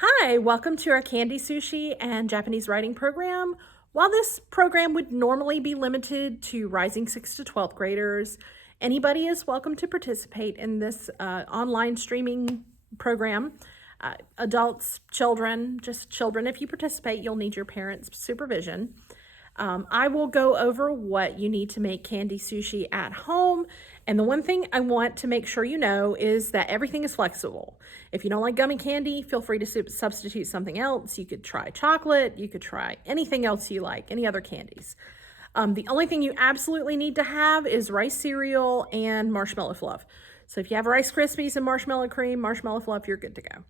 Hi, welcome to our Candy Sushi and Japanese writing program. While this program would normally be limited to rising 6th to 12th graders, anybody is welcome to participate in this online streaming program. Adults, children, just children. If you participate, you'll need your parents' supervision. I will go over what you need to make candy sushi at home. And the one thing I want to make sure you know is that everything is flexible. If you don't like gummy candy, feel free to substitute something else. You could try chocolate. You could try anything else you like, any other candies. The only thing you absolutely need to have is rice cereal and marshmallow fluff. So if you have Rice Krispies and marshmallow cream, marshmallow fluff, you're good to go.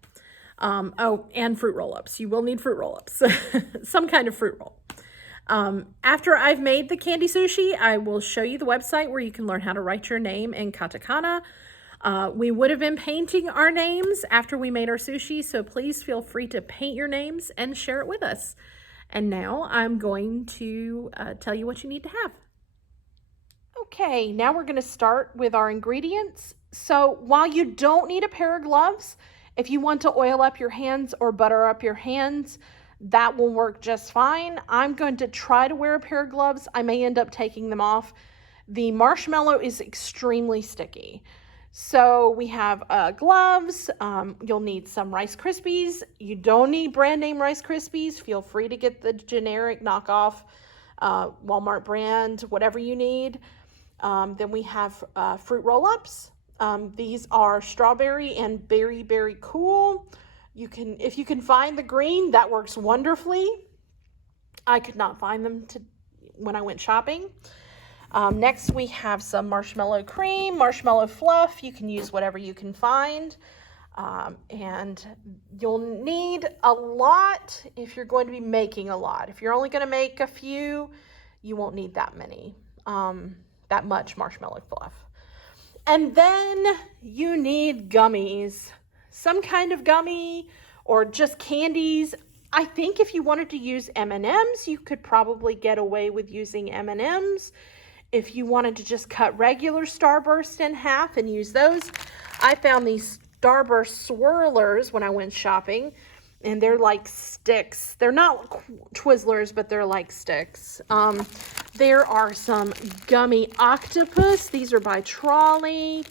Oh, and fruit roll-ups. You will need fruit roll-ups, some kind of fruit roll. After I've made the candy sushi, I will show you the website where you can learn how to write your name in katakana. We would have been painting our names after we made our sushi, so please feel free to paint your names and share it with us. And now I'm going to tell you what you need to have. Okay, now we're going to start with our ingredients. So while you don't need a pair of gloves, if you want to oil up your hands or butter up your hands, that will work just fine. I'm going to try to wear a pair of gloves. I may end up taking them off. The marshmallow is extremely sticky. So we have gloves. You'll need some Rice Krispies. You don't need brand name Rice Krispies. Feel free to get the generic knockoff Walmart brand, whatever you need. Then we have fruit roll-ups. These are strawberry and berry cool. If you can find the green, that works wonderfully. I could not find them when I went shopping. Next, we have some marshmallow cream, marshmallow fluff. You can use whatever you can find. And you'll need a lot if you're going to be making a lot. If you're only going to make a few, you won't need that much marshmallow fluff. And then you need gummies. Some kind of gummy or just candies. I think if you wanted to use M&Ms, you could probably get away with using M&Ms. If you wanted to just cut regular Starburst in half and use those, I found these Starburst swirlers when I went shopping, and they're like sticks. They're not Twizzlers, but they're like sticks. There are some gummy octopus. These are by Trolley.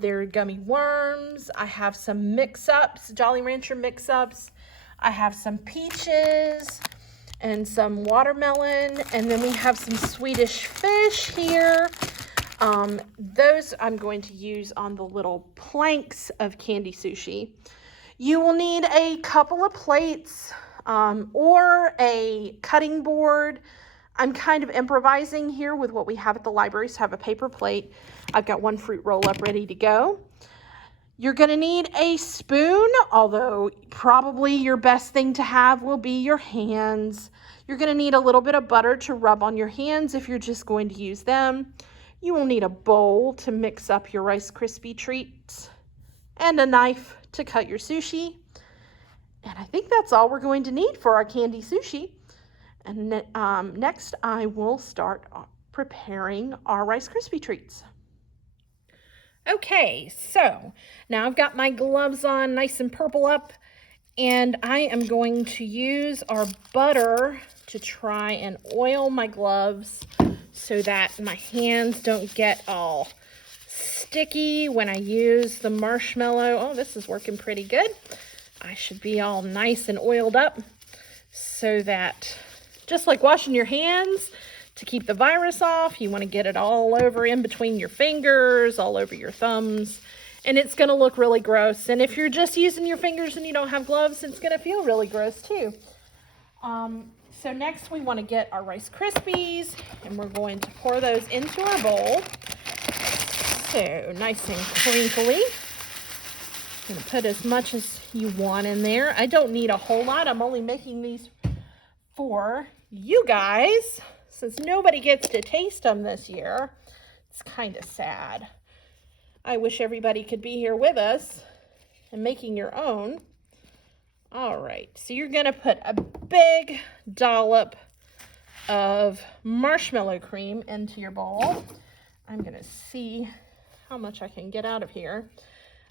They're gummy worms. I have some mix-ups, Jolly Rancher mix-ups. I have some peaches and some watermelon. And then we have some Swedish fish here. Those I'm going to use on the little planks of candy sushi. You will need a couple of plates or a cutting board. I'm kind of improvising here with what we have at the library, so I have a paper plate. I've got one fruit roll-up ready to go. You're going to need a spoon, although probably your best thing to have will be your hands. You're going to need a little bit of butter to rub on your hands if you're just going to use them. You will need a bowl to mix up your Rice Krispie treats and a knife to cut your sushi. And I think that's all we're going to need for our candy sushi. And next, I will start preparing our Rice Krispie treats. Okay, so now I've got my gloves on nice and purple up, and I am going to use our butter to try and oil my gloves so that my hands don't get all sticky when I use the marshmallow. Oh, this is working pretty good. I should be all nice and oiled up so that, just like washing your hands to keep the virus off, you want to get it all over in between your fingers, all over your thumbs, and it's going to look really gross. And if you're just using your fingers and you don't have gloves, it's going to feel really gross too. So next we want to get our Rice Krispies, and we're going to pour those into our bowl. So nice and crinkly. I'm going to put as much as you want in there. I don't need a whole lot. I'm only making these for you guys, since nobody gets to taste them this year. It's kind of sad. I wish everybody could be here with us and making your own. All right, so you're gonna put a big dollop of marshmallow cream into your bowl. I'm gonna see how much I can get out of here.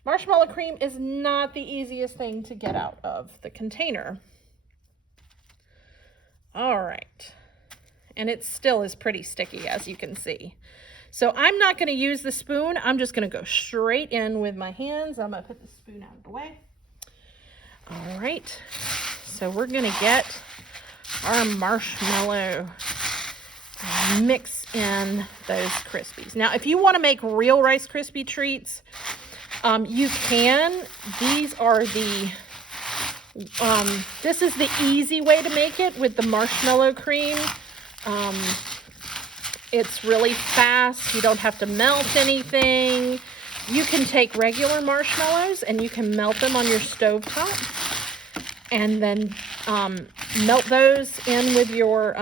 Marshmallow cream is not the easiest thing to get out of the container. All right. And it still is pretty sticky, as you can see. So I'm not going to use the spoon. I'm just going to go straight in with my hands. I'm going to put the spoon out of the way. All right. So we're going to get our marshmallow and mix in those Krispies. Now, if you want to make real Rice Krispie treats, you can. These are the, this is the easy way to make it with the marshmallow cream. It's really fast. You don't have to melt anything. You can take regular marshmallows and you can melt them on your stovetop and then melt those in with your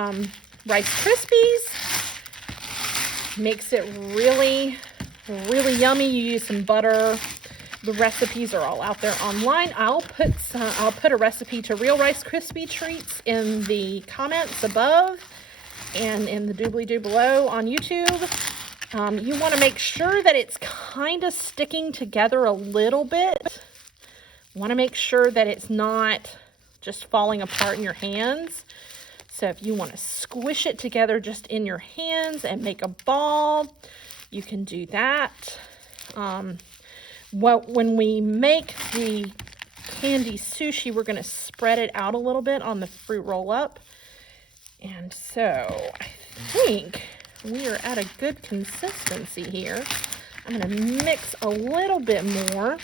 Rice Krispies. Makes it really, really yummy. You use some butter. The recipes are all out there online. I'll put a recipe to real Rice Krispie treats in the comments above and in the doobly-doo below on YouTube. You want to make sure that it's kind of sticking together a little bit. Want to make sure that it's not just falling apart in your hands. So if you want to squish it together just in your hands and make a ball, you can do that. When we make the candy sushi, we're going to spread it out a little bit on the fruit roll-up. And so I think we are at a good consistency here. I'm going to mix a little bit more.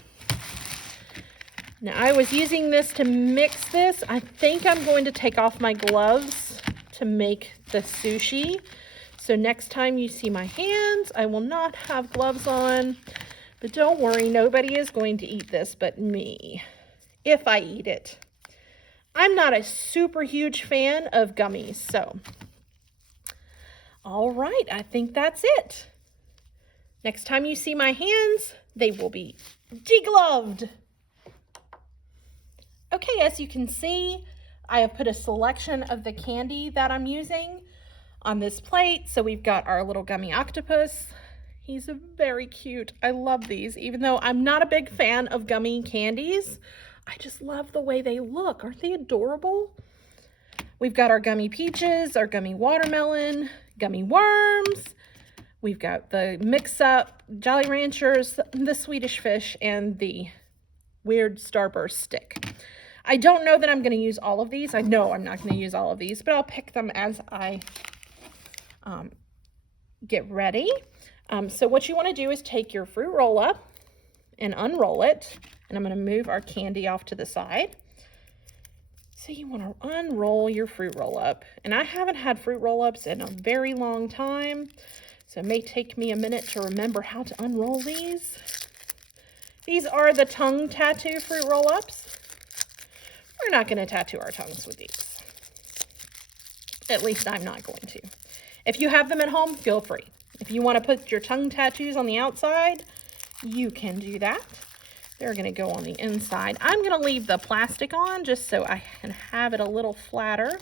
Now, I was using this to mix this. I think I'm going to take off my gloves to make the sushi. So next time you see my hands, I will not have gloves on. But don't worry, nobody is going to eat this but me, if I eat it. I'm not a super huge fan of gummies, so. All right, I think that's it. Next time you see my hands, they will be degloved. Okay, as you can see, I have put a selection of the candy that I'm using on this plate. So we've got our little gummy octopus. He's very cute. I love these, even though I'm not a big fan of gummy candies. I just love the way they look. Aren't they adorable? We've got our gummy peaches, our gummy watermelon, gummy worms. We've got the mix-up Jolly Ranchers, the Swedish fish, and the weird Starburst stick. I don't know that I'm going to use all of these. I know I'm not going to use all of these, but I'll pick them as I get ready. So what you want to do is take your fruit roll-up and unroll it. And I'm going to move our candy off to the side. So you want to unroll your fruit roll-up. And I haven't had fruit roll-ups in a very long time. So it may take me a minute to remember how to unroll these. These are the tongue tattoo fruit roll-ups. We're not going to tattoo our tongues with these. At least I'm not going to. If you have them at home, feel free. If you want to put your tongue tattoos on the outside, you can do that. They're going to go on the inside. I'm going to leave the plastic on just so I can have it a little flatter.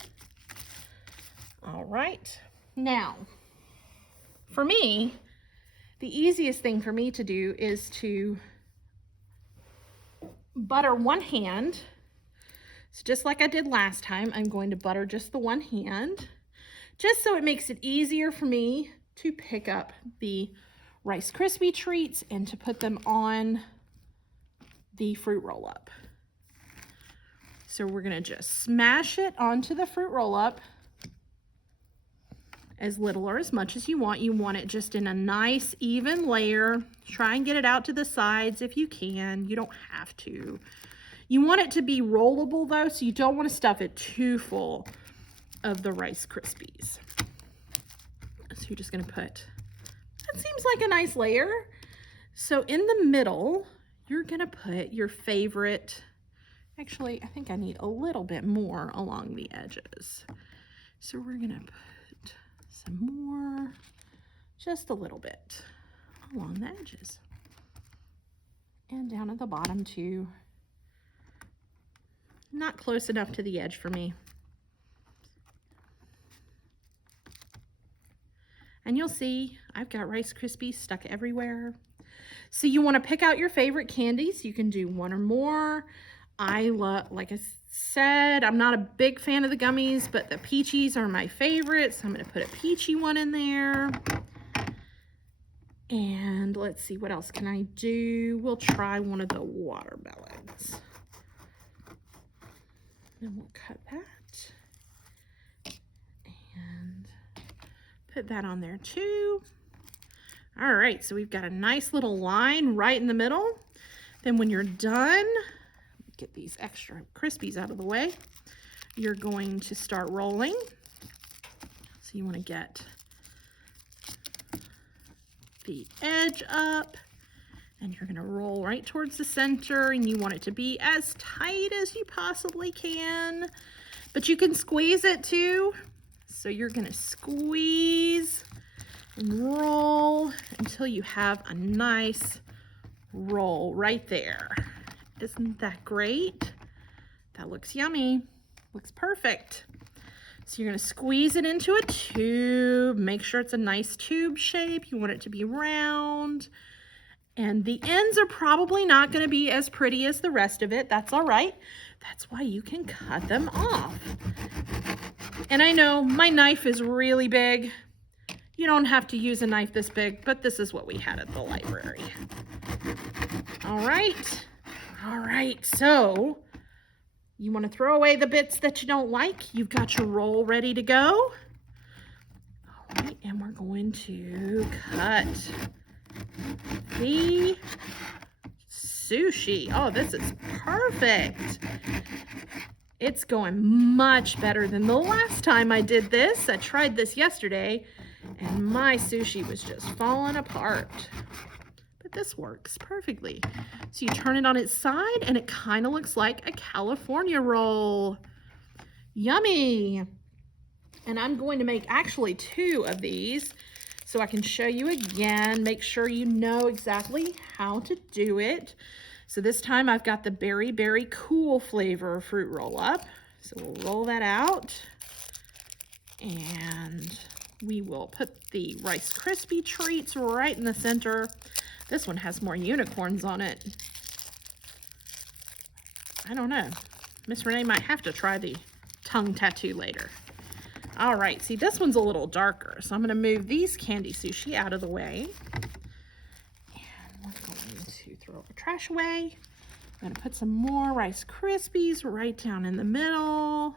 All right. Now, for me, the easiest thing for me to do is to butter one hand. So just like I did last time, I'm going to butter just the one hand, just so it makes it easier for me to pick up the Rice Krispie treats and to put them on the fruit roll-up. So we're going to just smash it onto the fruit roll-up as little or as much as you want. You want it just in a nice even layer. Try and get it out to the sides if you can. You don't have to. You want it to be rollable though, so you don't want to stuff it too full of the Rice Krispies. So you're just going to put, that seems like a nice layer. So in the middle, you're going to put your favorite, actually, I think I need a little bit more along the edges. So we're going to put some more, just a little bit along the edges. And down at the bottom too. Not close enough to the edge for me. And you'll see I've got Rice Krispies stuck everywhere. So you want to pick out your favorite candies. You can do one or more. I love, like I said, I'm not a big fan of the gummies, but the peachies are my favorite. So I'm going to put a peachy one in there. And let's see, what else can I do? We'll try one of the watermelons. And we'll cut that. And put that on there too. All right, so we've got a nice little line right in the middle. Then when you're done, get these extra crispies out of the way, you're going to start rolling. So you want to get the edge up, and you're going to roll right towards the center, and you want it to be as tight as you possibly can, but you can squeeze it too. So you're going to squeeze and roll until you have a nice roll right there. Isn't that great? That looks yummy. Looks perfect. So you're going to squeeze it into a tube. Make sure it's a nice tube shape. You want it to be round. And the ends are probably not going to be as pretty as the rest of it. That's all right. That's why you can cut them off. And I know my knife is really big. You don't have to use a knife this big, but this is what we had at the library. All right. All right. So you want to throw away the bits that you don't like. You've got your roll ready to go. All right. And we're going to cut the sushi. Oh, this is perfect. It's going much better than the last time I did this. I tried this yesterday and my sushi was just falling apart. But this works perfectly. So you turn it on its side and it kind of looks like a California roll. Yummy. And I'm going to make actually 2 of these so I can show you again. Make sure you know exactly how to do it. So this time I've got the Berry Berry Cool flavor fruit roll up. So we'll roll that out and we will put the Rice Krispie treats right in the center. This one has more unicorns on it. I don't know. Miss Renee might have to try the tongue tattoo later. All right, see, this one's a little darker, so I'm going to move these candy sushi out of the way. And we're going to throw our trash away. I'm going to put some more Rice Krispies right down in the middle.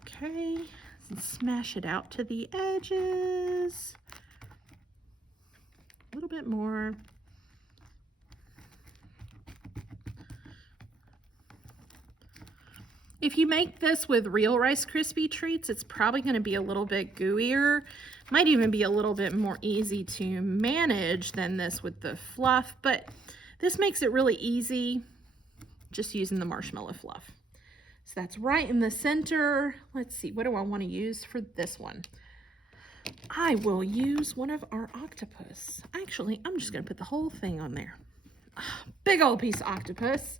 Okay, and smash it out to the edges. A little bit more. If you make this with real Rice Krispie treats, it's probably going to be a little bit gooier. Might even be a little bit more easy to manage than this with the fluff, but this makes it really easy just using the marshmallow fluff. So that's right in the center. Let's see, what do I want to use for this one? I will use one of our octopus. Actually, I'm just going to put the whole thing on there. Big old piece of octopus.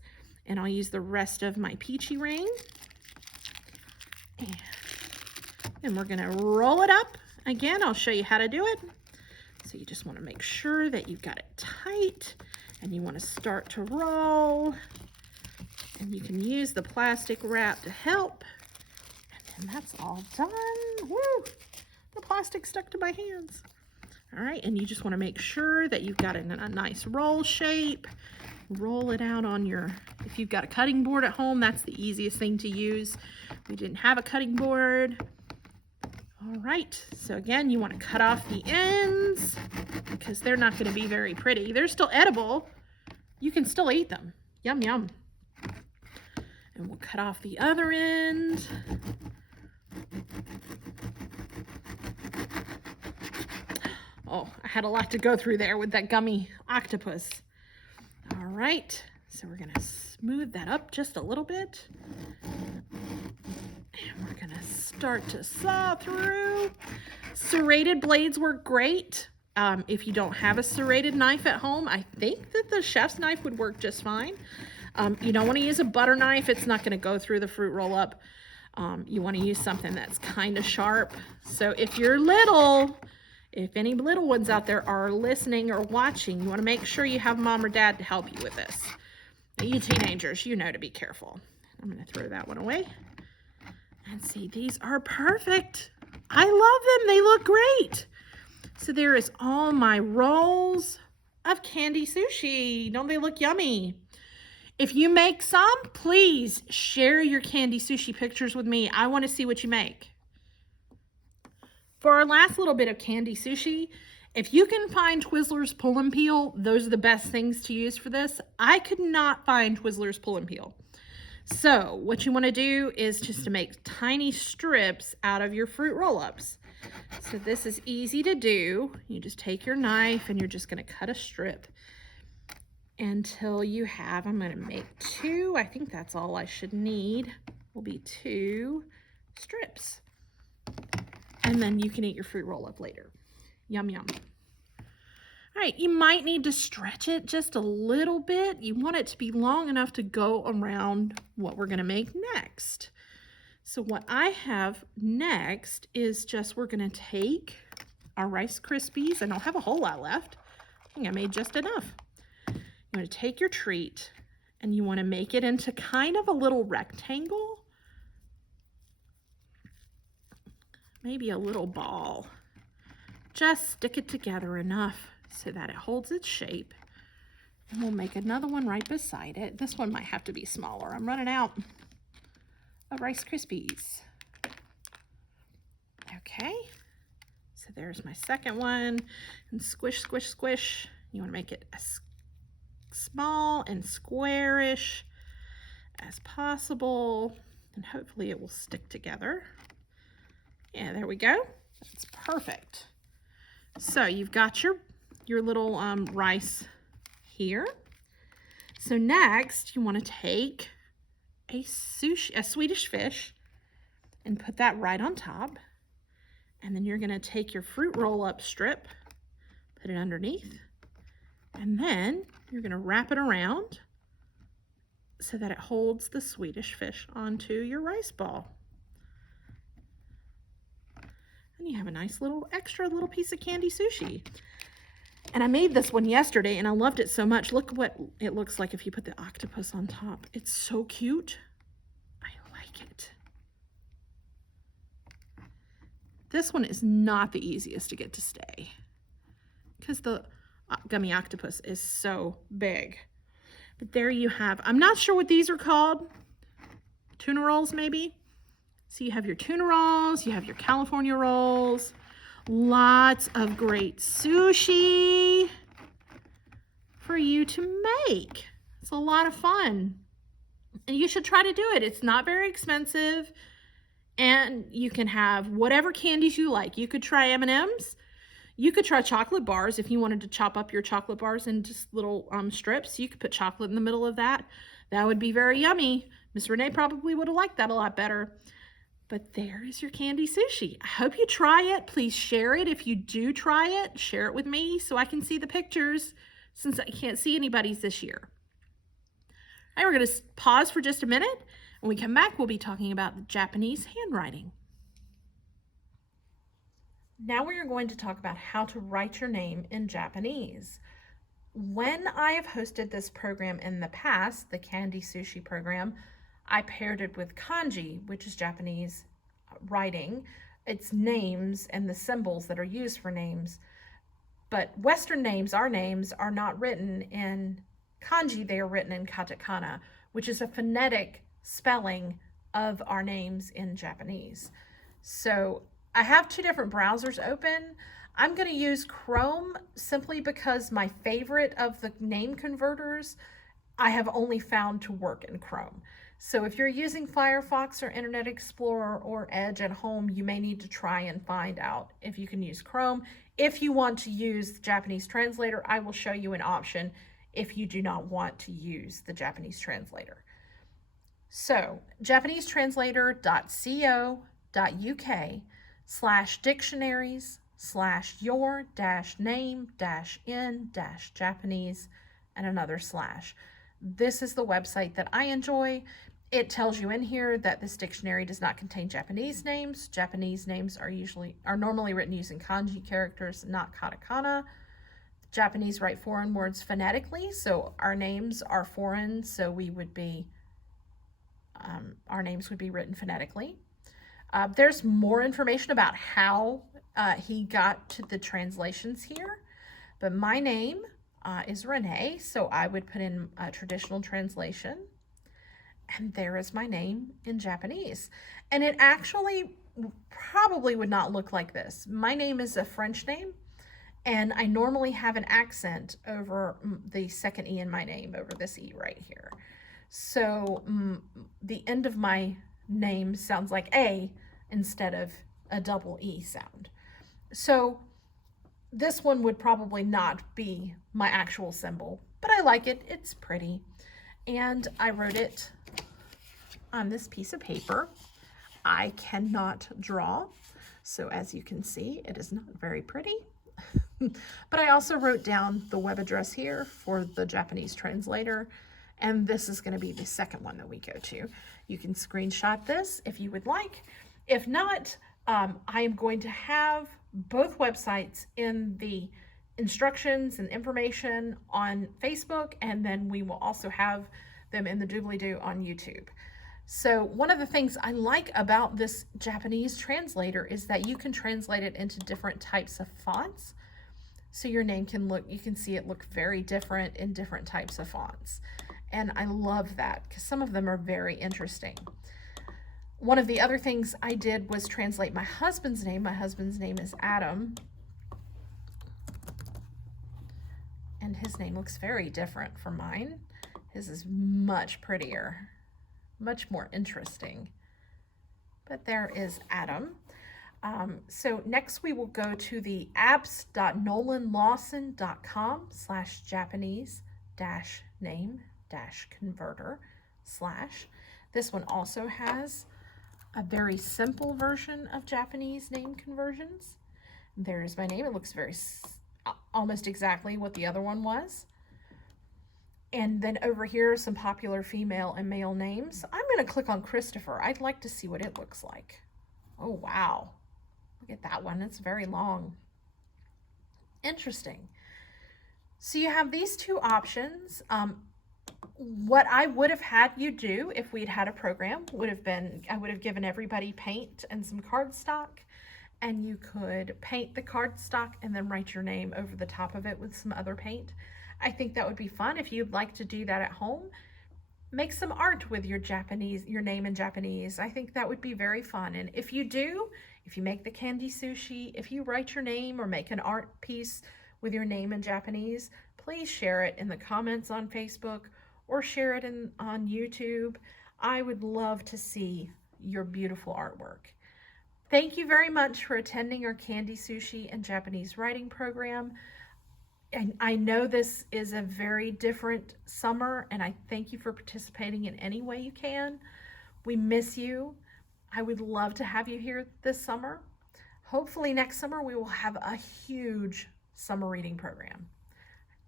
And I'll use the rest of my peachy ring. And we're going to roll it up. Again, I'll show you how to do it. So you just want to make sure that you've got it tight. And you want to start to roll. And you can use the plastic wrap to help. And then that's all done. Woo! The plastic stuck to my hands. All right, and you just want to make sure that you've got it in a nice roll shape. Roll it out on your, if you've got a cutting board at home, that's the easiest thing to use. We didn't have a cutting board. All right, so again, you want to cut off the ends because they're not going to be very pretty. They're still edible. You can still eat them. Yum, yum. And we'll cut off the other end. Oh, I had a lot to go through there with that gummy octopus. All right, so we're going to smooth that up just a little bit. And we're going to start to saw through. Serrated blades work great. If you don't have a serrated knife at home, I think that the chef's knife would work just fine. You don't want to use a butter knife. It's not going to go through the fruit roll up. You want to use something that's kind of sharp. So if you're little If any little ones out there are listening or watching, you want to make sure you have mom or dad to help you with this. You teenagers, you know to be careful. I'm going to throw that one away. And see, these are perfect. I love them. They look great. So there is all my rolls of candy sushi. Don't they look yummy? If you make some, please share your candy sushi pictures with me. I want to see what you make. For our last little bit of candy sushi, if you can find Twizzlers pull and peel, those are the best things to use for this. I could not find Twizzlers pull and peel. So what you want to do is just to make tiny strips out of your fruit roll-ups. So this is easy to do. You just take your knife and you're just going to cut a strip until you have, I'm going to make 2. I think that's all I should need. Will be 2 strips. And then you can eat your fruit roll-up later. Yum, yum. All right, you might need to stretch it just a little bit. You want it to be long enough to go around what we're going to make next. So what I have next is just we're going to take our Rice Krispies. I don't have a whole lot left. I think I made just enough. You want to take your treat and you want to make it into kind of a little rectangle. Maybe a little ball. Just stick it together enough so that it holds its shape. And we'll make another one right beside it. This one might have to be smaller. I'm running out of Rice Krispies. Okay, so there's my second one. And squish, squish, squish. You want to make it as small and squarish as possible. And hopefully it will stick together. Yeah, there we go. That's perfect. So you've got your little rice here. So next you want to take a Swedish fish and put that right on top. And then you're going to take your fruit roll-up strip, put it underneath, and then you're going to wrap it around so that it holds the Swedish fish onto your rice ball. And you have a nice little extra little piece of candy sushi. And I made this one yesterday and I loved it so much. Look what it looks like if you put the octopus on top. It's so cute. I like it. This one is not the easiest to get to stay because the gummy octopus is so big. But there you have, I'm not sure what these are called. Tuna rolls maybe? So you have your tuna rolls, you have your California rolls, lots of great sushi for you to make. It's a lot of fun. And you should try to do it. It's not very expensive. And you can have whatever candies you like. You could try M&Ms. You could try chocolate bars if you wanted to chop up your chocolate bars into little strips. You could put chocolate in the middle of that. That would be very yummy. Miss Renee probably would have liked that a lot better. But there is your candy sushi. I hope you try it. Please share it. If you do try it, share it with me so I can see the pictures since I can't see anybody's this year. All right, we're going to pause for just a minute. When we come back, we'll be talking about the Japanese handwriting. Now we are going to talk about how to write your name in Japanese. When I have hosted this program in the past, the Candy Sushi program, I paired it with kanji, which is Japanese writing. It's names and the symbols that are used for names. But Western names, our names, are not written in kanji, they are written in katakana, which is a phonetic spelling of our names in Japanese. So I have 2 different browsers open. I'm going to use Chrome simply because my favorite of the name converters I have only found to work in Chrome. So if you're using Firefox or Internet Explorer or Edge at home, you may need to try and find out if you can use Chrome. If you want to use the Japanese translator, I will show you an option if you do not want to use the Japanese translator. So japanesetranslator.co.uk/dictionaries/your-name-in-Japanese and another slash. This is the website that I enjoy. It tells you in here that this dictionary does not contain Japanese names. Japanese names are normally written using kanji characters, not katakana. Japanese write foreign words phonetically, so our names are foreign, so we would be our names would be written phonetically. There's more information about how he got to the translations here, but my name is Renee, so I would put in a traditional translation, and there is my name in Japanese. And it actually probably would not look like this. My name is a French name, and I normally have an accent over the second E in my name, over this E right here. So the end of my name sounds like A instead of a double E sound. So this one would probably not be my actual symbol, but I like it. It's pretty. And I wrote it on this piece of paper. I cannot draw, so as you can see, it is not very pretty. But I also wrote down the web address here for the Japanese translator, and this is going to be the second one that we go to. You can screenshot this if you would like. If not, I am going to have both websites in the instructions and information on Facebook, and then we will also have them in the doobly-doo on YouTube. So one of the things I like about this Japanese translator is that you can translate it into different types of fonts. So your name can look, you can see it look very different in different types of fonts. And I love that because some of them are very interesting. One of the other things I did was translate my husband's name. My husband's name is Adam. And his name looks very different from mine. His is much prettier, much more interesting. But there is Adam. So next we will go to the apps.nolanlawson.com/Japanese-name-converter/. This one also has a very simple version of Japanese name conversions. There's my name. It looks very almost exactly what the other one was. And then over here, some popular female and male names. I'm going to click on Christopher. I'd like to see what it looks like. Oh, wow. Look at that one. It's very long. Interesting. So you have these two options. What I would have had you do if we'd had a program would have been, I would have given everybody paint and some cardstock, and you could paint the cardstock and then write your name over the top of it with some other paint. I think that would be fun. If you'd like to do that at home, make some art with your name in Japanese. I think that would be very fun. And if you do, if you make the candy sushi, if you write your name or make an art piece with your name in Japanese, please share it in the comments on Facebook or share it on YouTube. I would love to see your beautiful artwork. Thank you very much for attending our Candy Sushi and Japanese writing program. And I know this is a very different summer, and I thank you for participating in any way you can. We miss you. I would love to have you here this summer. Hopefully next summer we will have a huge summer reading program.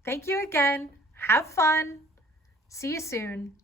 Thank you again. Have fun. See you soon.